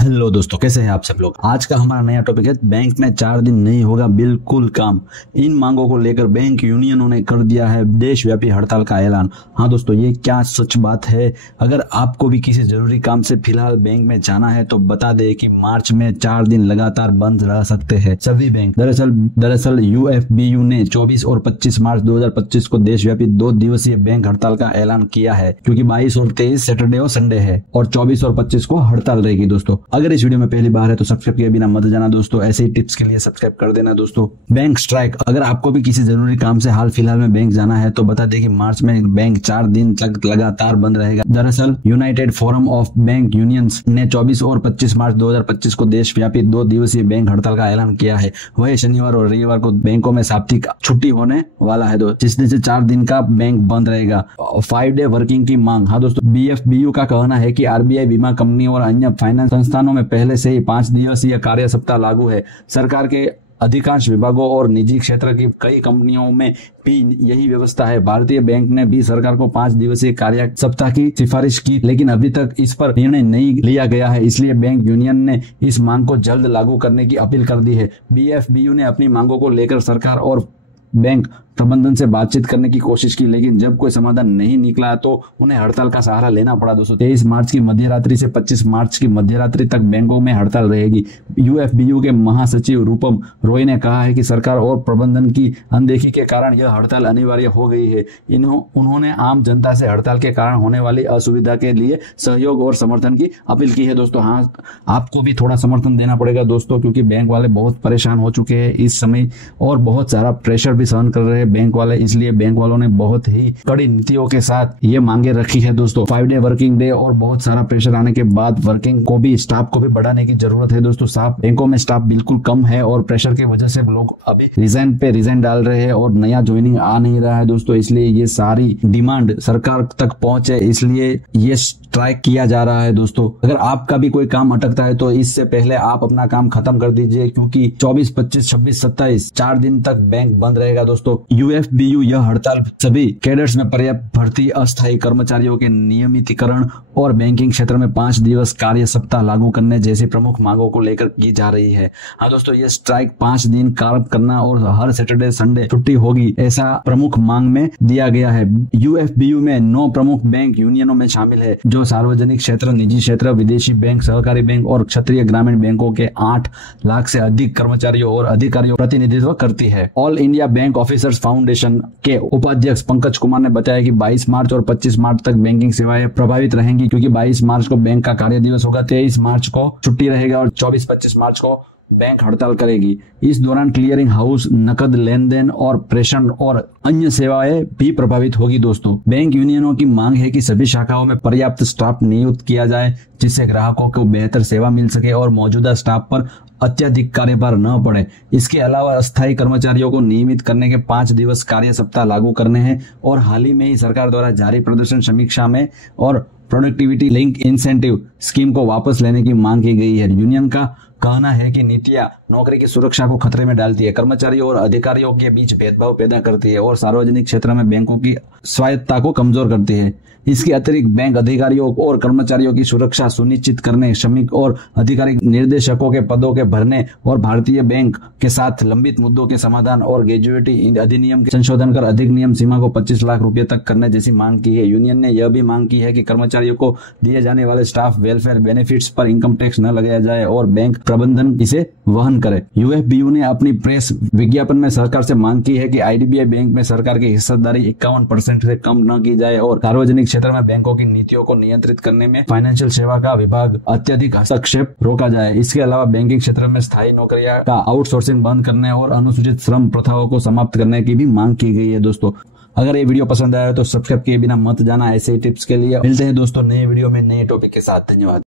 Hello दोस्तों, कैसे हैं आप सब लोग। आज का हमारा नया टॉपिक है बैंक में 4 दिन नहीं होगा बिल्कुल काम। इन मांगों को लेकर बैंक यूनियनों ने कर दिया है देशव्यापी हड़ताल का ऐलान। हाँ दोस्तों, ये क्या सच बात है। अगर आपको भी किसी जरूरी काम से फिलहाल बैंक में जाना है तो बता दें कि मार्च में 4 दिन लगातार बंद रह सकते हैं सभी बैंक। दरअसल यूएफबीयू ने 24 और 25 मार्च 2025 को देशव्यापी 2 दिवसीय बैंक हड़ताल का ऐलान किया है, क्योंकि 22 और 23 सैटरडे और संडे है और 24 और 25 को हड़ताल रहेगी दोस्तों। अगर इस वीडियो में पहली बार है तो सब्सक्राइब किए बिना मत जाना दोस्तों। ऐसे ही टिप्स के लिए सब्सक्राइब कर देना दोस्तों। बैंक स्ट्राइक, अगर आपको भी किसी जरूरी काम से हाल फिलहाल में बैंक जाना है तो बता दें कि मार्च में बैंक 4 दिन तक लगातार बंद रहेगा। दरअसल United forum of bank unions ने 24 और 25 मार्च 2025 को देशव्यापी 2 दिवसीय बैंक हड़ताल का ऐलान किया है। वही शनिवार और रविवार को बैंकों में साप्ताहिक छुट्टी होने वाला है जिसमें से 4 दिन का बैंक बंद रहेगा। 5 डे वर्किंग की मांग। हाँ दोस्तों, बीएफबीयू का कहना है कि आरबीआई, बीमा कंपनी और अन्य फाइनेंस संस्थानों में पहले से ही 5 दिवसीय कार्य सप्ताह लागू है। सरकार के अधिकांश विभागों और निजी क्षेत्र की कई कंपनियों में भी यही व्यवस्था है। भारतीय बैंक ने भी सरकार को 5 दिवसीय कार्य सप्ताह की सिफारिश की, लेकिन अभी तक इस पर निर्णय नहीं लिया गया है। इसलिए बैंक यूनियन ने इस मांग को जल्द लागू करने की अपील कर दी है। बीएफबीयू ने अपनी मांगों को लेकर सरकार और बैंक प्रबंधन से बातचीत करने की कोशिश की, लेकिन जब कोई समाधान नहीं निकला तो उन्हें हड़ताल का सहारा लेना पड़ा दोस्तों। 23 मार्च की मध्यरात्रि से 25 मार्च की मध्यरात्रि तक बैंकों में हड़ताल रहेगी। यूएफबीयू के महासचिव रूपम रॉय ने कहा है कि सरकार और प्रबंधन की अनदेखी के कारण यह हड़ताल अनिवार्य हो गई है। उन्होंने आम जनता से हड़ताल के कारण होने वाली असुविधा के लिए सहयोग और समर्थन की अपील की है दोस्तों। हाँ, आपको भी थोड़ा समर्थन देना पड़ेगा दोस्तों, क्योंकि बैंक वाले बहुत परेशान हो चुके हैं इस समय और बहुत सारा प्रेशर भी सहन कर रहे हैं बैंक वाले। इसलिए बैंक वालों ने बहुत ही कड़ी नीतियों के साथ ये मांगे रखी है दोस्तों। 5 डे वर्किंग डे और बहुत सारा प्रेशर आने के बाद वर्किंग को भी, स्टाफ को भी बढ़ाने की जरूरत है दोस्तों। बैंकों में स्टाफ बिल्कुल कम है और प्रेशर की वजह से लोग अभी रिजाइन डाल रहे हैं और नया ज्वाइनिंग आ नहीं रहा है दोस्तों। इसलिए ये सारी डिमांड सरकार तक पहुंचे, इसलिए ये स्ट्राइक किया जा रहा है दोस्तों। अगर आपका भी कोई काम अटकता है तो इससे पहले आप अपना काम खत्म कर दीजिए, क्योंकि 24, 25, 26, 27 4 दिन तक बैंक बंद रहेगा दोस्तों। यूएफबीयू यह हड़ताल सभी कैडर्स में पर्याप्त भर्ती, अस्थायी कर्मचारियों के नियमितीकरण और बैंकिंग क्षेत्र में 5 दिवस कार्य सप्ताह लागू करने जैसी प्रमुख मांगों को लेकर की जा रही है। हाँ दोस्तों, ये स्ट्राइक 5 दिन कार्य करना और हर सैटरडे संडे छुट्टी होगी, ऐसा प्रमुख मांग में दिया गया है। यूएफबीयू में 9 प्रमुख बैंक यूनियनों में शामिल है, जो सार्वजनिक क्षेत्र, निजी क्षेत्र, विदेशी बैंक, सहकारी बैंक और क्षेत्रीय ग्रामीण बैंकों के 8 लाख से अधिक कर्मचारियों और अधिकारियों का प्रतिनिधित्व करती है। All India bank officers foundation के उपाध्यक्ष पंकज कुमार ने बताया कि 22 मार्च और 25 मार्च तक बैंकिंग सेवाएं प्रभावित रहेंगी, क्योंकि 22 मार्च को बैंक का कार्य दिवस होगा, 23 मार्च को छुट्टी रहेगा और 24-25 मार्च को बैंक हड़ताल करेगी। इस दौरान क्लियरिंग हाउस, नकद लेन देन और प्रेषण और अन्य सेवाएं भी प्रभावित होगी दोस्तों। बैंक यूनियनों की मांग है कि सभी शाखाओं में पर्याप्त स्टाफ नियुक्त किया जाए, जिससे ग्राहकों को बेहतर सेवा मिल सके और मौजूदा स्टाफ पर अत्यधिक कार्यभार न पड़े। इसके अलावा अस्थायी कर्मचारियों को नियमित करने के 5 दिवस कार्य सप्ताह लागू करने हैं और हाल ही में ही सरकार द्वारा जारी प्रदर्शन समीक्षा में और प्रोडक्टिविटी लिंक इंसेंटिव स्कीम को वापस लेने की मांग की गई है। यूनियन का कहना है कि नीतियां नौकरी की सुरक्षा को खतरे में डालती है, कर्मचारियों और अधिकारियों के बीच भेदभाव पैदा करती है और सार्वजनिक क्षेत्र में बैंकों की स्वायत्तता को कमजोर करती है। इसके अतिरिक्त बैंक अधिकारियों और कर्मचारियों की सुरक्षा सुनिश्चित करने, श्रमिक और आधिकारिक निर्देशकों के पदों के भरने और भारतीय बैंक के साथ लंबित मुद्दों के समाधान और ग्रेजुएटी अधिनियम के संशोधन कर अधिक नियम सीमा को 25 लाख रुपए तक करने जैसी मांग की है। यूनियन ने यह भी मांग की है कि कर्मचारियों को दिए जाने वाले स्टाफ वेलफेयर बेनिफिट्स पर इनकम टैक्स न लगाया जाए और बैंक प्रबंधन इसे वहन करे। यूएफबीयू ने अपनी प्रेस विज्ञापन में सरकार से मांग की है कि आईडीबीआई बैंक में सरकार की हिस्सेदारी 51% से कम न की जाए और सार्वजनिक क्षेत्र में बैंकों की नीतियों को नियंत्रित करने में फाइनेंशियल सेवा का विभाग अत्यधिक हस्तक्षेप रोका जाए। इसके अलावा बैंकिंग क्षेत्र में स्थायी नौकरियां का आउटसोर्सिंग बंद करने और अनुसूचित श्रम प्रथाओं को समाप्त करने की भी मांग की गई है दोस्तों। अगर ये वीडियो पसंद आया तो सब्सक्राइब किए बिना मत जाना। ऐसे ही टिप्स के लिए मिलते हैं दोस्तों नए वीडियो में नए टॉपिक के साथ। धन्यवाद।